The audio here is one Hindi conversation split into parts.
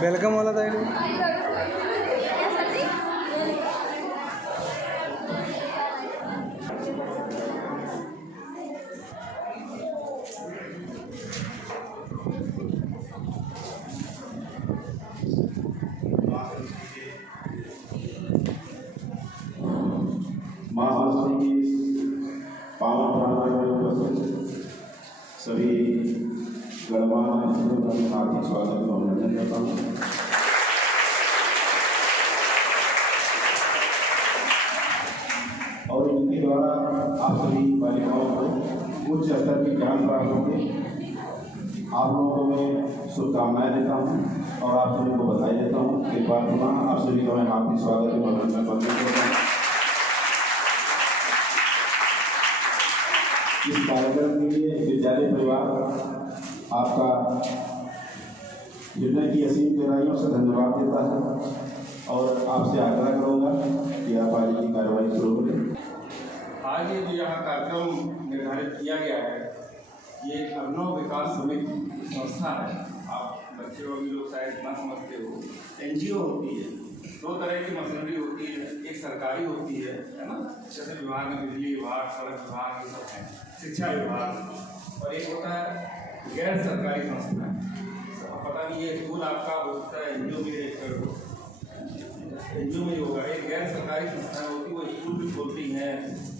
वेलकम वाला था महाराष्ट्र की पावन प्रांगण में उपस्थित सभी गणमान्य अतिथियों का मैं हार्दिक स्वागत और अभिनंदन करता हूँ। और इनके द्वारा आप सभी बालिकाओं को उच्च स्तर की ज्ञान प्राप्त होंगे। आप लोगों को मैं शुभकामनाएं देता हूँ और आप सभी को बधाई देता हूँ। एक बार पुनः आप सभी का मैं हार्दिक स्वागत और अभिनंदन करता हूँ। इस कार्यक्रम के लिए विद्यालय परिवार आपका हृदय की असीम गहराइयों से धन्यवाद देता है और आपसे आग्रह करूँगा कि आप आगे की कार्रवाई शुरू करें। आज ये जो यहाँ कार्यक्रम निर्धारित किया गया है, ये अभिनव विकास समिति संस्था है। आप बच्चे और भी लोग शायद ना समझते हो, NGO होती है। दो तरह की मशीनरी होती है, एक सरकारी होती है ना, जैसे विभाग में बिजली विभाग, सड़क विभाग, ये सब है, शिक्षा विभाग, और एक होता है गैर सरकारी संस्था। पता नहीं ये स्कूल आपका हो सकता है NGO में होगा। एक गैर सरकारी संस्था होती है, वो स्कूल भी खोलती हैं,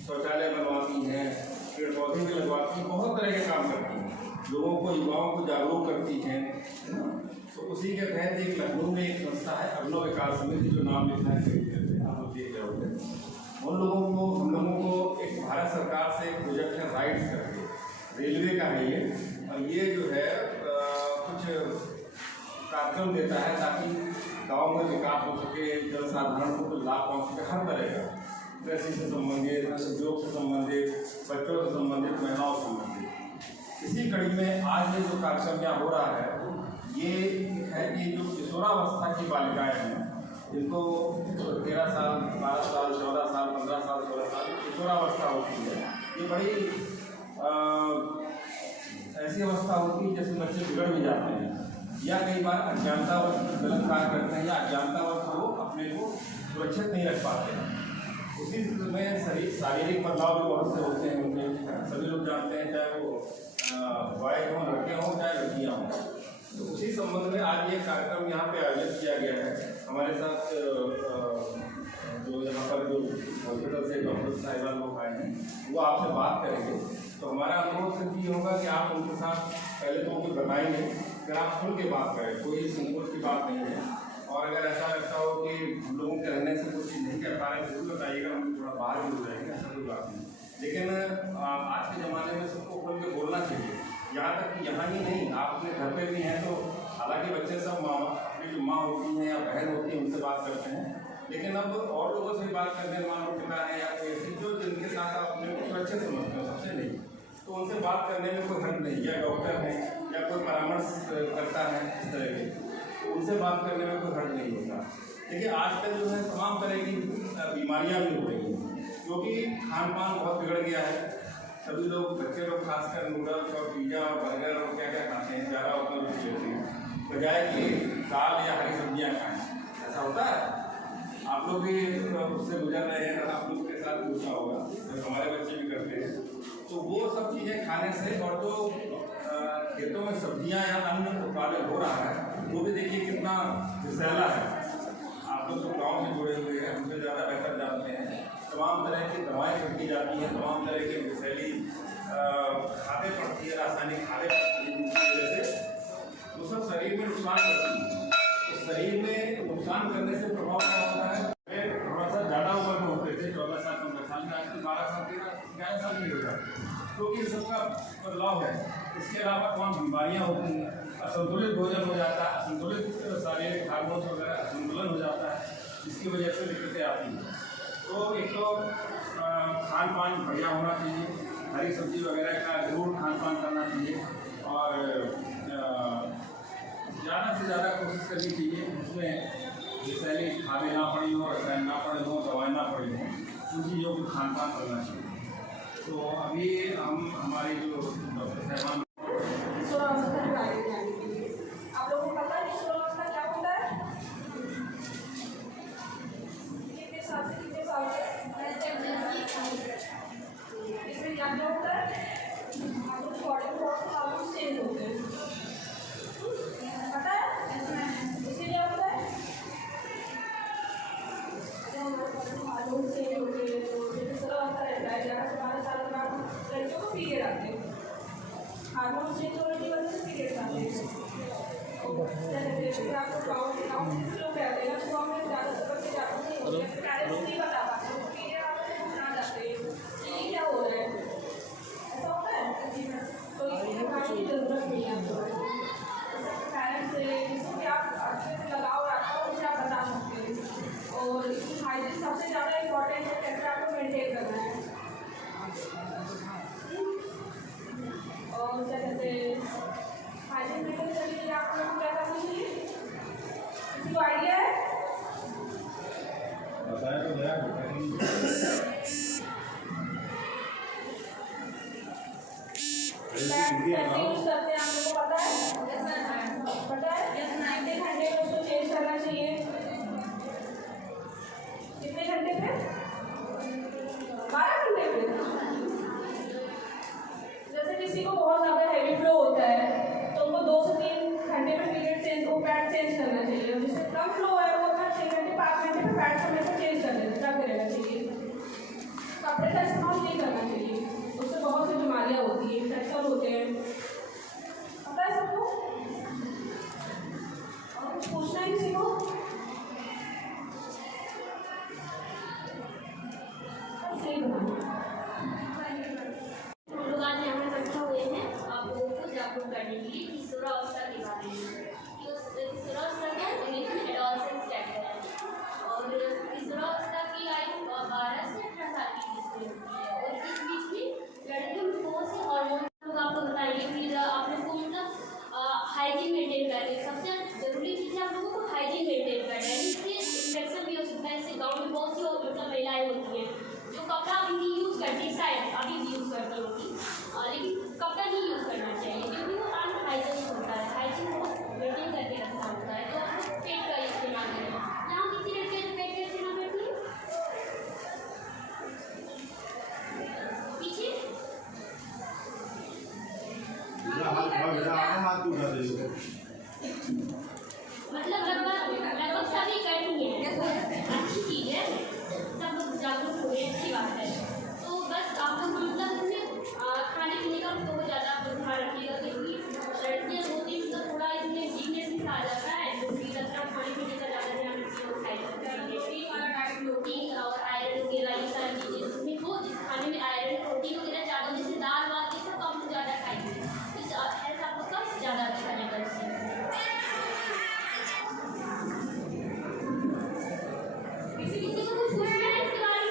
शौचालय बनवाती हैं, पेड़ पौधे भी लगवाती हैं, बहुत तरह के काम करती हैं, लोगों को, युवाओं को जागरूक करती हैं, है ना। तो उसी के तहत एक लखनऊ में एक संस्था है अभिनव विकास समिति, जो नाम लिखना है आप लोग देख रहे होंगे। उन लोगों को, हम लोगों को एक भारत सरकार से एक प्रोजेक्ट है राइड्स करके, रेलवे का है ये, और ये जो है कुछ कार्यक्रम देता है ताकि गाँव में विकास हो सके, जन साधारण को लाभ पहुँच सके, हर तरह का, कृषि से संबंधित, उद्योग से संबंधित, बच्चों से संबंधित, महिलाओं से संबंधित। इसी कड़ी में आज ये जो कार्यक्रम यहाँ हो रहा है, ये है कि जो किशोरावस्था की बालिकाएं हैं, जिनको 13 साल, 12 साल, 14 साल, 15 साल, 16 साल किशोरावस्था होती है। ये बड़ी ऐसी अवस्था होती है जिसमें बच्चे बिगड़ भी जाते हैं, या कई बार अज्ञानतावश गलत कार्य करते हैं, या अज्ञानतावश वो अपने को सुरक्षित नहीं रख पाते हैं। उसी में शारीरिक बदलाव भी बहुत से होते हैं उनके, सभी लोग जानते हैं, चाहे वो बॉय हों, लड़के हों, चाहे लड़कियाँ हों। तो उसी संबंध में आज ये कार्यक्रम यहाँ पे आयोजित किया गया है। हमारे साथ जो यहाँ पर जो हॉस्पिटल से डॉक्टर साहिबा लोग आए हैं, वो आपसे बात करेंगे। तो हमारा अनुरोध सिर्फ ये होगा कि आप उनके साथ पहले तो कुछ बताएंगे, फिर आप खुल के बात करें, कोई संकोच की बात नहीं है। और अगर ऐसा लगता हो कि हम लोगों के रहने से कुछ नहीं कर पा रहे, जरूर बताइएगा, हम थोड़ा बाहर भी हो जाएंगे, ऐसा कोई बात नहीं। लेकिन आज के ज़माने में सबको खुल के बोलना चाहिए, यहाँ तक कि यहाँ ही नहीं, आप अपने घर पे भी हैं तो हालांकि बच्चे सब अपनी जो माँ होती हैं या बहन होती है उनसे बात करते हैं, लेकिन अब और लोगों से बात करते हैं, मान लो पिता है या कोई ऐसी जो जिनके साथ आप अपने को सुरक्षित समझते हो, सबसे नहीं, तो उनसे बात करने में कोई हर्ज नहीं। या डॉक्टर है या कोई परामर्श करता है इस तरह के, तो उनसे बात करने में कोई हर्ज नहीं होता। देखिए आजकल जो है तमाम तरह की बीमारियाँ भी हो रही हैं, क्योंकि खान पान बहुत बिगड़ गया है। सभी लोग, बच्चे लोग खासकर नूडल्स और पिज़्ज़ा और बर्गर और क्या क्या खाते हैं, ज़्यादा उतना रुचि लेते हैं, बजाय कि दाल या हरी सब्जियाँ खाएँ। ऐसा होता है, आप लोग भी उससे गुजर रहे हैं, आप लोग के साथ पूछा होगा, तो हमारे बच्चे भी करते हैं। तो वो सब चीज़ें खाने से, और जो खेतों में सब्जियाँ या अन्न उत्पादन हो रहा है, वो भी देखिए कितना विषैला है। आप लोग तो गाँव से जुड़े हुए हैं, हमसे ज़्यादा बेहतर जानते हैं। तमाम तरह की दवाएँ छिड़की जाती हैं, तमाम तरह की विषैली खादें पड़ती है, रासायनिक खादें पड़ती हैं, जिसकी वजह से वो सब शरीर में नुकसान करती हैं। तो शरीर में नुकसान करने से प्रभाव क्या होता है? थोड़ा सा ज़्यादा उम्र में होते थे, 14 साल, 15 साल में, आजकल 12 साल, 13 साल भी हो जाते हैं, क्योंकि सबका बदलाव है। इसके अलावा तमाम बीमारियाँ होती हैं, असंतुलित भोजन हो जाता है, असंतुलित शारीरिक हार्मोन्स वगैरह असंतुलन हो जाता है, जिसकी वजह से दिक्कतें आती हैं। तो एक तो खान पान बढ़िया होना चाहिए, हरी सब्जी वगैरह का जरूर खान पान करना चाहिए, और ज़्यादा से ज़्यादा कोशिश करनी चाहिए उसमें विषैली खादें ना पड़ी हो, रसायन ना पड़े हों, दवाएँ ना पड़ी हों, उन चीज़ों को खान पान करना चाहिए। तो अभी हम हमारी जो डॉक्टर साहब किशोरावस्था के बारे में जानने के लिए, आप लोगों को पता है किशोरावस्था क्या होता है? पीरियड आते हैं, हार्मोन चेंज होने की वजह से पीरियड आते हैं। जैसे आपको गाँव लोग कहते हैं ना, गाँव में ज़्यादा बच्चे ज़्यादा नहीं होते, पेरेंट्स नहीं बता पाते पीरियड आते हैं ना जाते हैं, ये क्या हो रहा है, ऐसा होता है। तो इसलिए गाँव की ज़रूरत नहीं है आपको, पेरेंट्स से जिसको भी आप अच्छे से लगाव रखा हो उसे आप बता सकते हैं। और इसकी हाइजीन सबसे ज़्यादा इम्पोर्टेंट है, कैसे आपको मेंटेन करना है। और क्या कहते हैं, हाइजीन मेंटेन करने के लिए आप लोगों को क्या करना चाहिए, किसी को आइडिया है? बताया तो गया कैसे यूज करते हैं आप लोगों को पता है? पता है? कितने घंटे में उसको चेंज करना चाहिए? कितने घंटे पे? 12 घंटे पे। जैसे किसी को बहुत ज़्यादा हेवी फ्लो होता है तो उनको 2 से 3 घंटे में पीरियड चेंज, वो पैड चेंज करना चाहिए। और जिससे कम फ्लो है वो अपना 6 घंटे 5 घंटे में पैड समय पर चेंज कर देना रहना चाहिए। कपड़े का इस्तेमाल नहीं करना चाहिए, उससे बहुत सी बीमारियाँ होती हैं, इन्फेक्शन होते हैं, पता है सबको? और कुछ पूछना है किसी को? सही बनाना। हम लोग आज यहाँ पर इकट्ठा हुए हैं आप लोगों को जागरूक करने के लिए किशोरावस्था के बारे में। किशोरावस्था क्या है? इंग्लिश में एडोलसेंस कहते हैं। और किशोरावस्था की आयु 12 से 18 साल के बीच में होती है। और इस बीच में लड़कियों में बहुत से हार्मोन लोग आपको बताएंगे। फिर आप लोग को मतलब हाइजीन मेंटेन करनी है। सबसे जरूरी चीज़ है आप लोगों को हाइजीन मेंटेन करना है। इससे इन्फेक्शन भी हो सकता है। इससे गाँव में बहुत सी मतलब महिलाएँ होती हैं जो कपड़ा अभी नहीं यूज़ करती, शायद अभी भी यूज़ करती होगी, लेकिन कपड़ा नहीं यूज़ करना चाहिए क्योंकि वो अनहाइजीनिक होता है। हाइजीन को मेंटेन करके रखना होता है। तो आप लोग पेट का इस्तेमाल करें। यहाँ कितनी लड़कियाँ जो पेट का इस्तेमाल करती हैं? पीछे हाथ उठा दे मतलब लगभग सभी करती हैं। अच्छी चीज़ है, सब लोग जागरूक हो रहे हैं, अच्छी बात है। तो बस आप लोग मतलब उसमें खाने पीने का तो ज़्यादा ध्यान रखिएगा क्योंकि लड़कियाँ होती हैं मतलब थोड़ा इसमें वीकनेस भी आ जाता है। जो भी लगता खाने पीने का ज़्यादा ध्यान रखिएगा। प्रोटीन और आयरन वगैरह ये सारी चीज़ें उसमें हो, जिस खाने में आयरन प्रोटीन वगैरह ज़्यादा, जैसे दाल वाल ये सब कम ज़्यादा खाएंगे, इस हेल्थ आपको कब ज़्यादा अच्छा रहेगा इससे। किसी को कुछ पूछना है इसके बारे में?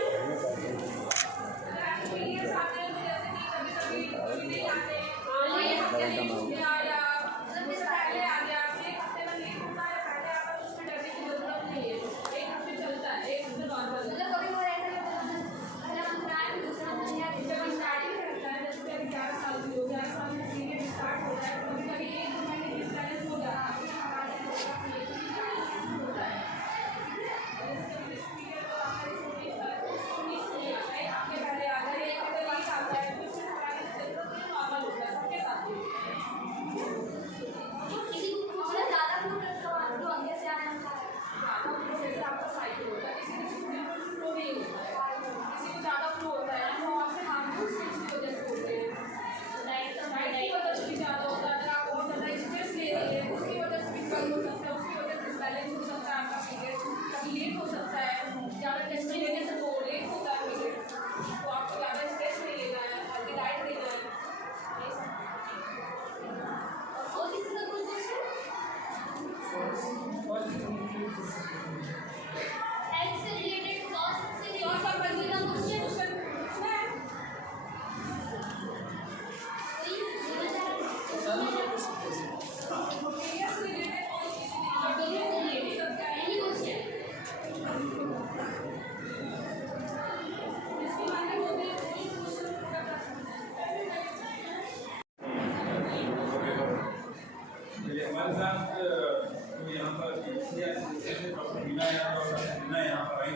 हमारे साथ यहाँ पर डॉक्टर बीना यहाँ पर आई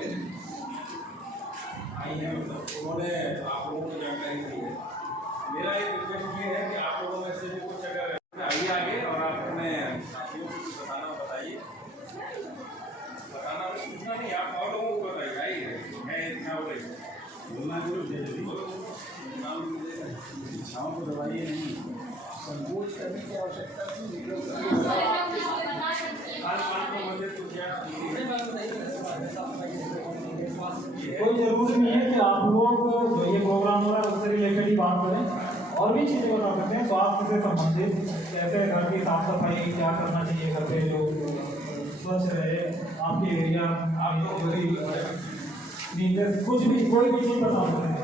है, मतलब उन्होंने आप लोगों को जानकारी दी है। मेरा एक रिक्वेस्ट ये है कि आप लोगों में से भी कुछ अगर आइए आगे और आप अपने साथियों को कुछ बताइए। बताना पूछना नहीं, आप और लोगों को बताइए। आइए, मैं इतना हो रही हूँ बोलना जरूर। इच्छाओं को दबाइए नहीं, संकोच करने की आवश्यकता नहीं। कोई जरूरी नहीं है कि आप लोग जो ये प्रोग्राम हो रहा है उससे रिलेटेड ही बात करें, और भी चीज़ें बता सकते हैं स्वास्थ्य से संबंधित, कैसे घर की साफ सफाई क्या करना चाहिए, घर पे जो स्वच्छ रहे आपके एरिया, आप कुछ भी कोई भी चीज़ बता सकते हैं।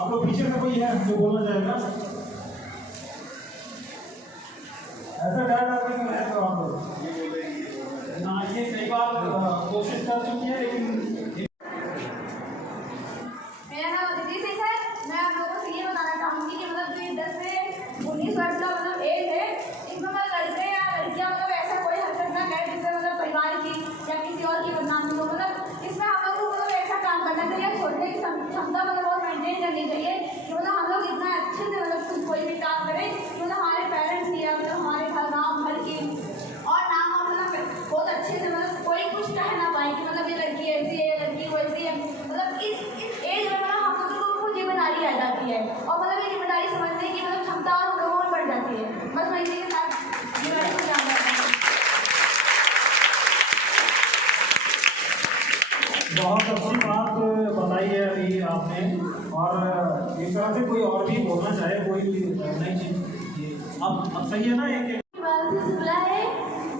आप लोग पीछे से कोई है जो बोलना चाहेगा? ऐसा क्या करते हैं तो आप लोग ना, ये कई बार कोशिश कर चुकी है लेकिन मेरा नाम अदिति सिंह है। मैं आप लोगों को ये बताना चाहूँगी कि मतलब जो 10 से 19 वर्ष का मतलब एज है, इसमें मतलब लड़के या लड़कियाँ मतलब ऐसा कोई हरकत ना करें जिससे मतलब परिवार की या किसी और की बदनामी हो। मतलब इसमें हम लोग को मतलब ऐसा काम करना चाहिए, छोड़ने की क्षमता मतलब बहुत मेंटेन करनी चाहिए कि मतलब हम लोग इतना अच्छे से मतलब कोई भी काम करें कि मतलब हमारे पेरेंट्स की या मतलब हमारे घर गाँव घर की और नाम मतलब बहुत अच्छे से मतलब कोई कुछ कह ना पाए कि मतलब ये लड़की ऐसी है, लड़की वैसी है। मतलब इस एज में मतलब हम लोगों को जिम्मेदारी आ जाती है और मतलब ये जिम्मेदारी समझने की मतलब क्षमता और हम लोगों में बढ़ जाती है। बस मैं इसी के साथ जिम्मेदारी को जान जाता हूँ। बहुत अच्छी बात बताई है अभी आपने, और इस तरह से कोई और भी बोलना चाहे, कोई भी नई चीज अब सही है ना? एक शुक्ला है।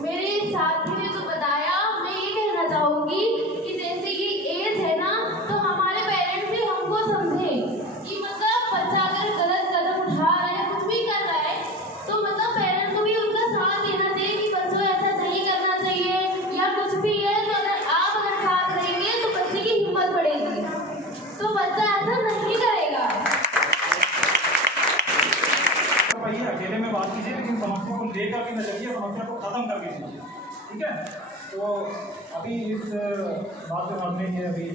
मेरे साथी ने जो बताया, मैं ये कहना चाहूँगी कि जैसे कि एज है ना, तो हमारे पेरेंट्स भी हमको समझे कि मतलब बच्चा अगर गलत कदम उठा रहा है, कुछ भी कर रहा है, तो मतलब पेरेंट्स को भी उनका साथ देना चाहिए कि बच्चों ऐसा नहीं करना चाहिए या कुछ भी है तो अगर साथ रहेंगे तो बच्चे की हिम्मत बढ़ेगी, तो बच्चा ऐसा नहीं करेगा। ये अकेले में बात कीजिए, लेकिन समस्या को लेकर के न चलिए, समस्या को खत्म करके चलिए, ठीक है? तो अभी इस बात के सामने ये अभी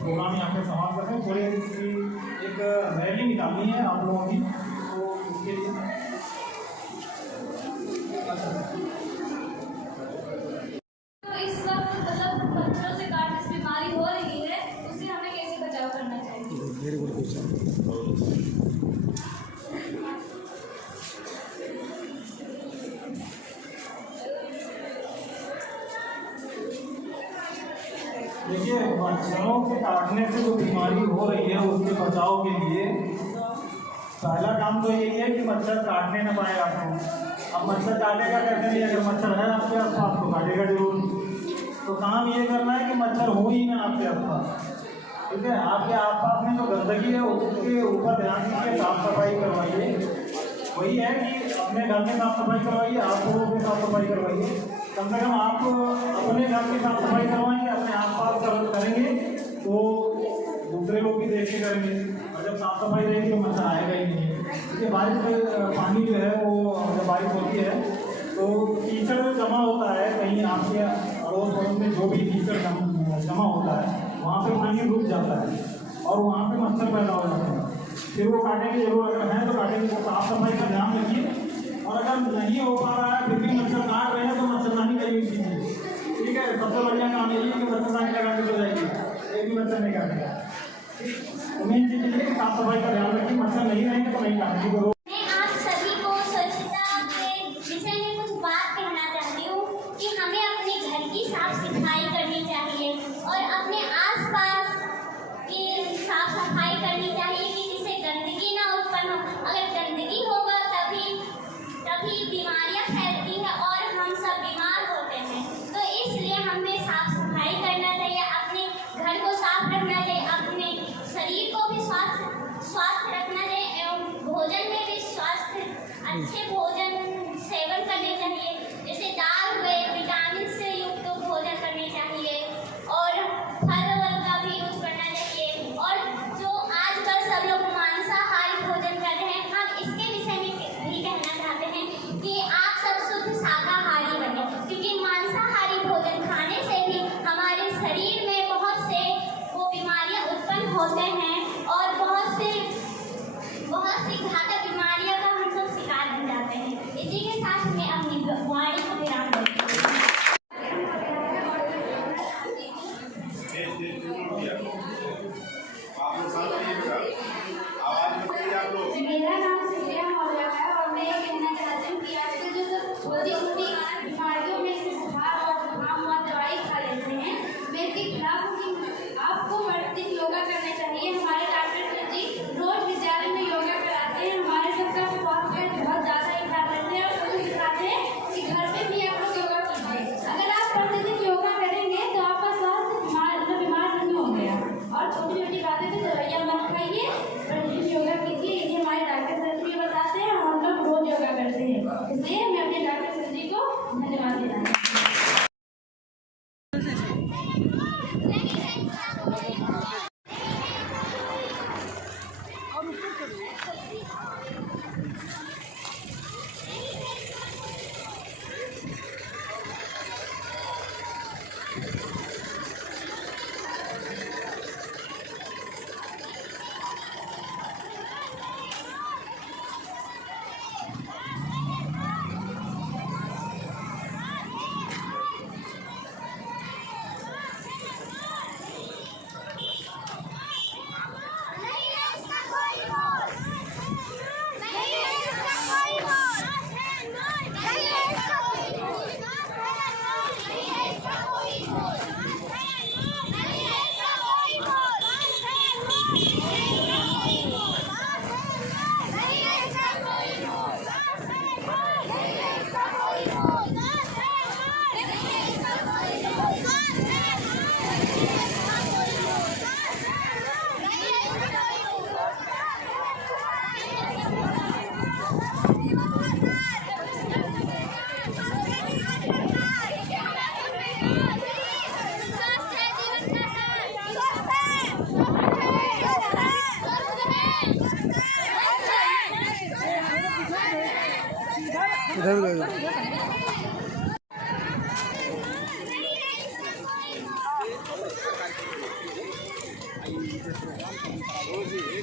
प्रोग्राम यहाँ पे समाप्त करते हैं। थोड़ी सी एक रैली निकालनी है आप लोगों की, तो इसके लिए तो इस वक्त मतलब बच्चों से कार्डियस बीमारी हो रही है, उससे हमें कैसे बचाव करना चाहिए? देखिए, मच्छरों के काटने से जो बीमारी हो रही है उसके बचाव के लिए पहला काम तो यही है कि मच्छर काटने न पाए आपको। अब मच्छर काटेगा कैसे? नहीं, अगर मच्छर है आपके आसपास तो काटेगा जरूर। तो काम ये करना है कि मच्छर हो ही ना आपके आसपास, ठीक है? आपके आसपास में जो गंदगी है उसके ऊपर ध्यान दीजिए, साफ सफाई करवाइए। वही है कि अपने घर में साफ सफाई करवाइए, आप लोगों की साफ सफाई करवाइए। कम से कम आप अपने घर की साफ सफाई करवाएंगे, अपने आसपास करेंगे तो दूसरे लोग भी देख के करेंगे, और जब साफ सफाई रहेगी तो मच्छर आएगा ही नहीं। क्योंकि बारिश में पानी जो है वो जब बारिश होती है तो कीचड़ जमा होता है कहीं, आपके अड़ोस पड़ोस में जो भी कीचड़ जमा होता है वहाँ पे पानी रुक जाता है और वहाँ पे मच्छर पैदा हो जाते हैं। फिर वो काटेंगे जरूर, अगर हैं तो काटेंगे। तो साफ सफाई का ध्यान रखिए, और अगर नहीं हो पा रहा है फिर भी मच्छर काट रहे हैं तो मच्छरदानी का यूज कीजिए, ठीक है? सबसे बढ़िया काम यही है कि मच्छरदानी लगा के सो जाइए, एक भी मच्छर नहीं काटेगा। तो मेन चीज़ ये है कि साफ सफाई का ध्यान रखिए, मच्छर नहीं रहेंगे तो नहीं काटेंगे। मैं आप सभी को स्वच्छता के विषय में कुछ बात कहना चाहती हूँ कि हमें अपने घर की साफ सफाई करनी चाहिए और अपने आसपास की साफ सफाई करनी चाहिए कि जिससे गंदगी ना उत्पन्न हो। अगर गंदगी होगा तभी बीमारियाँ फैलती है और हम सब बीमार होते हैं। तो इसलिए हमें साफ सफाई करना चाहिए, अपने घर को साफ रखना चाहिए, अपने शरीर को भी स्वास्थ्य रखना चाहिए एवं भोजन में भी अच्छे भोजन सेवन करने चाहिए, जैसे दाल हुए, विटामिन से युक्त भोजन करनी चाहिए और फल वल का भी यूज करना चाहिए। और जो आजकल सब लोग मांसाहारी भोजन कर रहे हैं, हम इसके विषय में भी कहना चाहते हैं कि आप सब शुद्ध शाकाहारी बने, क्योंकि मांसाहारी भोजन खाने से भी हमारे शरीर में बहुत से वो बीमारियां उत्पन्न होते हैं और बहुत सी घातक बीमारियों का हम सब शिकार बन जाते हैं।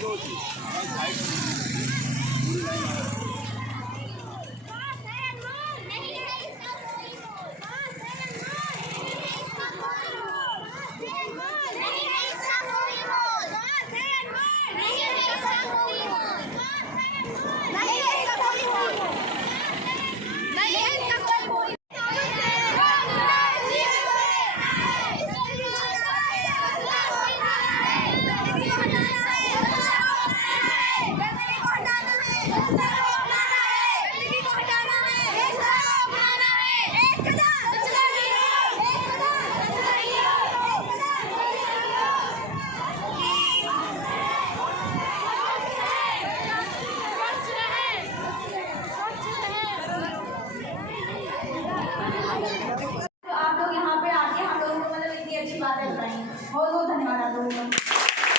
रोजी